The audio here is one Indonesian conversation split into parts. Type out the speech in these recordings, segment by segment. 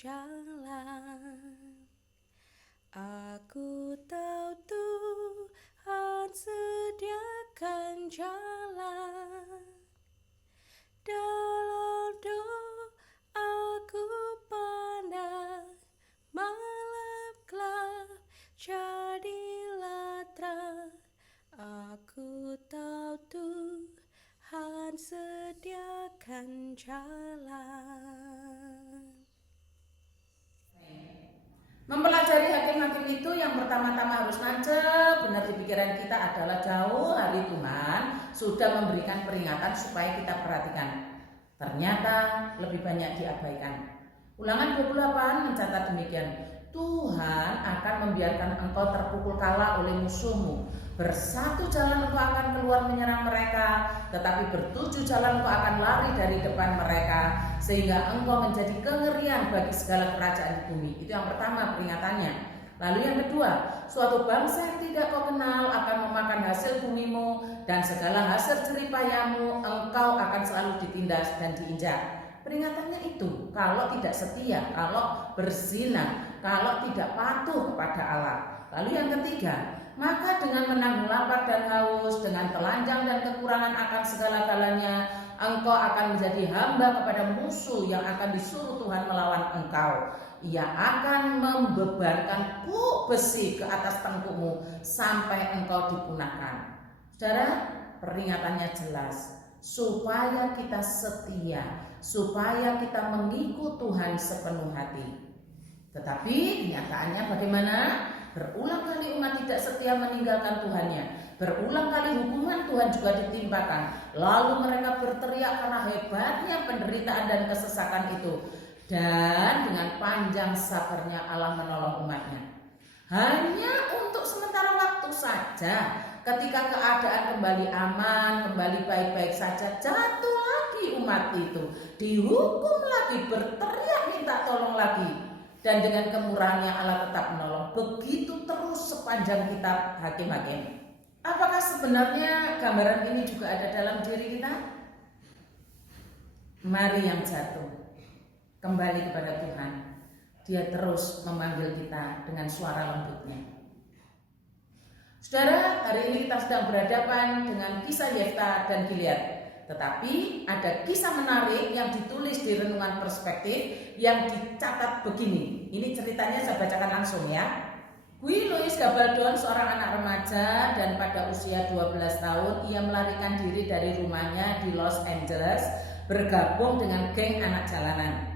jalan. Aku tahu Tuhan sediakan jalan. Dalam doaku pandang malam gelap jadilah terang. Aku tahu Tuhan sediakan jalan. Mempelajari hakim-hakim itu yang pertama-tama harus nancep benar di pikiran kita adalah jauh hari Tuhan sudah memberikan peringatan supaya kita perhatikan. Ternyata lebih banyak diabaikan. Ulangan 28 mencatat demikian. Tuhan akan membiarkan engkau terpukul kalah oleh musuhmu. Bersatu jalan engkau akan keluar menyerang mereka, tetapi bertujuh jalan engkau akan lari dari depan mereka, sehingga engkau menjadi kengerian bagi segala kerajaan di bumi. Itu yang pertama peringatannya. Lalu yang kedua, suatu bangsa yang tidak kau kenal akan memakan hasil bumimu, dan segala hasil jeripayahmu engkau akan selalu ditindas dan diinjak. Peringatannya itu, kalau tidak setia, kalau berzina, kalau tidak patuh kepada Allah. Lalu yang ketiga, maka dengan menanggung lapar dan haus, dengan telanjang dan kekurangan akan segala-galanya, engkau akan menjadi hamba kepada musuh yang akan disuruh Tuhan melawan engkau. Ia akan membebankan kuk besi ke atas tengkukmu sampai engkau dipunahkan. Saudara, peringatannya jelas, supaya kita setia, supaya kita mengikut Tuhan sepenuh hati. Tetapi kenyataannya bagaimana? Berulang kali umat tidak setia meninggalkan Tuhannya. Berulang kali hukuman Tuhan juga ditimpakan. Lalu mereka berteriak karena hebatnya penderitaan dan kesesakan itu. Dan dengan panjang sabarnya Allah menolong umatnya. Hanya untuk sementara waktu saja. Ketika keadaan kembali aman, kembali baik-baik saja, jatuh lagi umat itu. Dihukum lagi, berteriak minta tolong lagi. Dan dengan kemurahannya Allah tetap menolong. Begitu terus sepanjang kitab Hakim-Hakim. Apakah sebenarnya gambaran ini juga ada dalam diri kita? Mari yang jatuh kembali kepada Tuhan. Dia terus memanggil kita dengan suara lembutnya. Saudara, hari ini kita sedang berhadapan dengan kisah Yefta dan Gilead. Tetapi ada kisah menarik yang ditulis di renungan perspektif yang dicatat begini. Ini ceritanya saya bacakan langsung ya. Guy Louis Gabaldon seorang anak remaja dan pada usia 12 tahun ia melarikan diri dari rumahnya di Los Angeles bergabung dengan geng anak jalanan.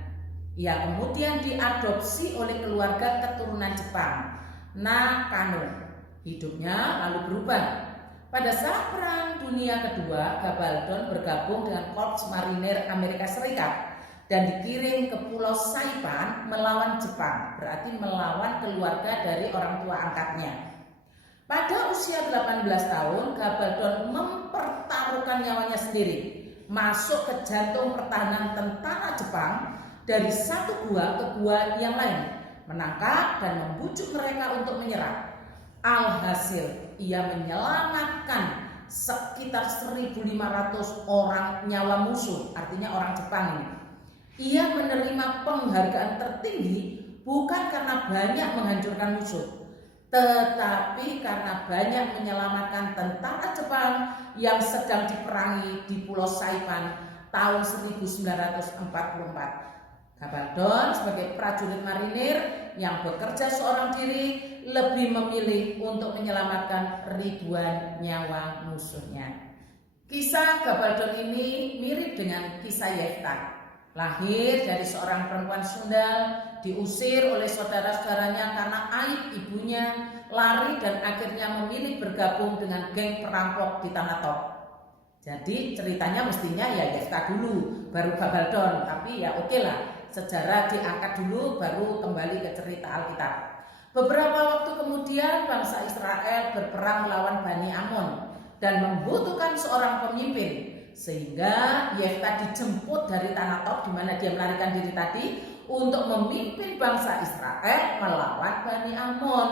Ia kemudian diadopsi oleh keluarga keturunan Jepang, Nakano. Hidupnya lalu berubah. Pada saat Perang Dunia Kedua, Gabaldon bergabung dengan Korps Marinir Amerika Serikat dan dikirim ke Pulau Saipan melawan Jepang, berarti melawan keluarga dari orang tua angkatnya. Pada usia 18 tahun, Gabaldon mempertaruhkan nyawanya sendiri, masuk ke jantung pertahanan tentara Jepang dari satu gua ke gua yang lain, menangkap dan membujuk mereka untuk menyerah. Alhasil, ia menyelamatkan sekitar 1.500 orang nyawa musuh, artinya orang Jepang ini. Ia menerima penghargaan tertinggi bukan karena banyak menghancurkan musuh, tetapi karena banyak menyelamatkan tentara Jepang yang sedang diperangi di Pulau Saipan tahun 1944. Gabaldon sebagai prajurit marinir yang bekerja seorang diri lebih memilih untuk menyelamatkan ribuan nyawa musuhnya. Kisah Gabaldon ini mirip dengan kisah Yefta. Lahir dari seorang perempuan Sunda, diusir oleh saudara-saudaranya karena aib ibunya, lari dan akhirnya memilih bergabung dengan geng perampok di Tanah Top. Jadi ceritanya mestinya ya Yefta dulu, baru Gabaldon, tapi ya oke lah. Sejarah diangkat dulu baru kembali ke cerita Alkitab. Beberapa waktu kemudian bangsa Israel berperang melawan Bani Amon dan membutuhkan seorang pemimpin, sehingga Yefta dijemput dari Tanah Top di mana dia melarikan diri tadi untuk memimpin bangsa Israel melawan Bani Amon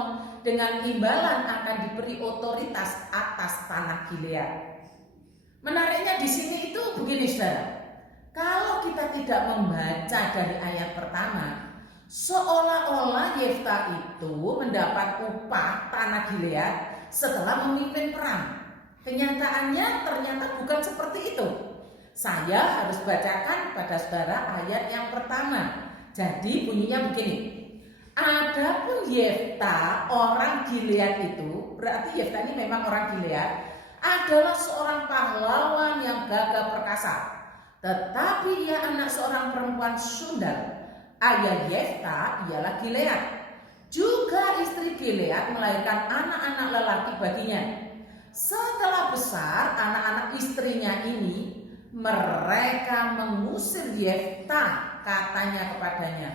dengan imbalan akan diberi otoritas atas tanah Gilead. Menariknya di sini itu begini, saudara. Kalau kita tidak membaca dari ayat pertama, Seolah-olah Yefta itu mendapat upah tanah Gilead setelah memimpin perang. Kenyataannya ternyata bukan seperti itu. Saya harus bacakan pada saudara ayat yang pertama. Jadi bunyinya begini. Adapun Yefta orang Gilead itu, berarti Yefta ini memang orang Gilead, adalah seorang pahlawan yang gagah perkasa. Tetapi ia anak seorang perempuan sundal. Ayah Yefta ialah Gilead. Juga istri Gilead melahirkan anak-anak lelaki baginya. Setelah besar anak-anak istrinya ini, mereka mengusir Yefta, katanya kepadanya,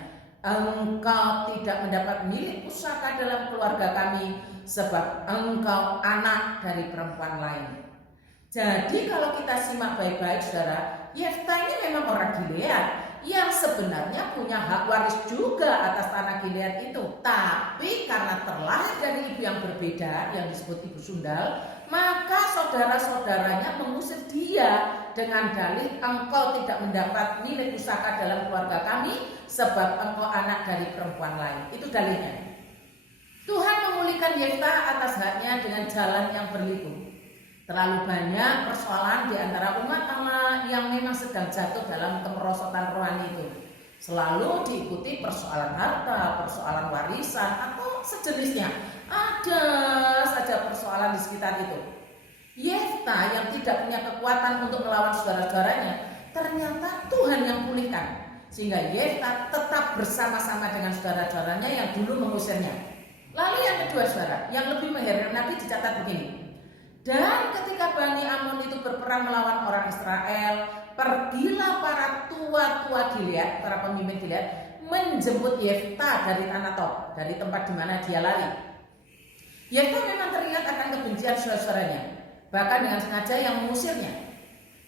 engkau tidak mendapat milik pusaka dalam keluarga kami, sebab engkau anak dari perempuan lain. Jadi kalau kita simak baik-baik saudara, Yefta ini memang orang Gilead yang sebenarnya punya hak waris juga atas tanah Gilead itu. Tapi karena terlahir dari ibu yang berbeda yang disebut ibu sundal, maka saudara-saudaranya mengusir dia dengan dalih engkau tidak mendapat milik pusaka dalam keluarga kami sebab engkau anak dari perempuan lain. Itu dalihnya. Tuhan memulihkan Yefta atas haknya dengan jalan yang berliku. Terlalu banyak persoalan di antara umat Allah yang memang sedang jatuh dalam kemerosotan rohani itu. Selalu diikuti persoalan harta, persoalan warisan atau sejenisnya. Ada saja persoalan di sekitar itu. Yefta yang tidak punya kekuatan untuk melawan saudara-saudaranya, ternyata Tuhan yang pulihkan. Sehingga Yefta tetap bersama-sama dengan saudara-saudaranya yang dulu mengusirnya. Lalu yang kedua saudara, yang lebih mengherankan Nabi dicatat begini. Dan ketika Bani Amun itu berperang melawan orang Israel, pergilah para tua-tua Gilead, para pemimpin Gilead, menjemput Yefta dari tanah Tob, dari tempat di mana dia lari. Yefta memang teringat akan kebencian saudara-saudaranya, bahkan dengan sengaja yang mengusirnya.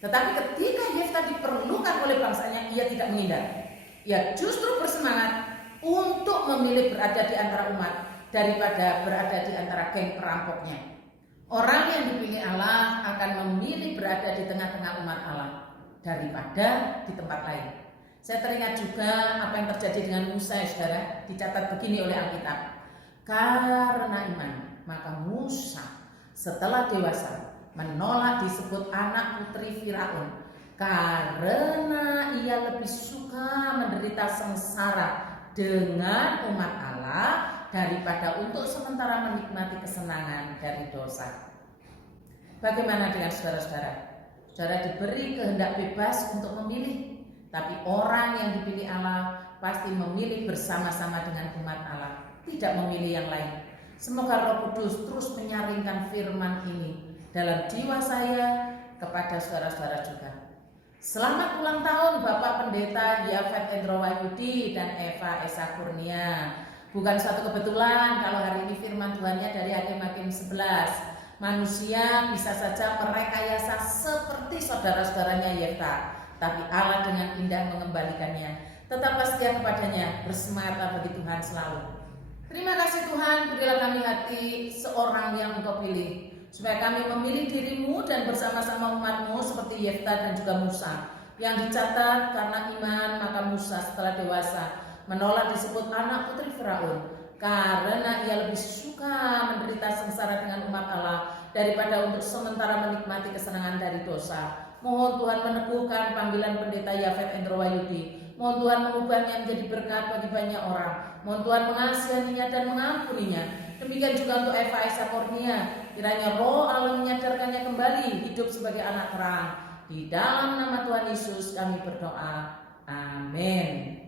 Tetapi ketika Yefta diperlukan oleh bangsanya, ia tidak menghindar. Ia justru bersemangat untuk memilih berada di antara umat daripada berada di antara geng perampoknya. Orang yang dipilih Allah akan memilih berada di tengah-tengah umat Allah daripada di tempat lain. Saya teringat juga apa yang terjadi dengan Musa, saudara. Dicatat begini oleh Alkitab. Karena iman, maka Musa setelah dewasa menolak disebut anak putri Firaun, karena ia lebih suka menderita sengsara dengan umat Allah daripada untuk sementara menikmati kesenangan dari dosa. Bagaimana dengan saudara-saudara? Saudara diberi kehendak bebas untuk memilih, tapi orang yang dipilih Allah pasti memilih bersama-sama dengan umat Allah, tidak memilih yang lain. Semoga Roh Kudus terus menyaringkan firman ini dalam jiwa saya kepada saudara-saudara juga. Selamat ulang tahun Bapak Pendeta Yafet Endro Wahyudi dan Eva Esa Kurnia. Bukan suatu kebetulan kalau hari ini firman Tuhannya dari Hakim-Hakim 11. Manusia bisa saja merekayasa seperti saudara-saudaranya Yefta, tapi Allah dengan indah mengembalikannya. Tetaplah setia kepadanya, bersemangatlah bagi Tuhan selalu. Terima kasih Tuhan, berilah kami hati seorang yang Engkau pilih, supaya kami memilih dirimu dan bersama-sama umatmu seperti Yefta dan juga Musa, yang dicatat karena iman maka Musa setelah dewasa menolak disebut anak putri Firaun, karena ia lebih suka menderita sengsara dengan umat Allah daripada untuk sementara menikmati kesenangan dari dosa. Mohon Tuhan meneguhkan panggilan Pendeta Yafet Endro Wahyudi. Mohon Tuhan mengubahnya menjadi berkat bagi banyak orang. Mohon Tuhan mengasihaninya dan mengampuninya. Demikian juga untuk Eva Esa Kurnia. Kiranya Roh Allah menyadarkannya kembali hidup sebagai anak terang. Di dalam nama Tuhan Yesus kami berdoa. Amin.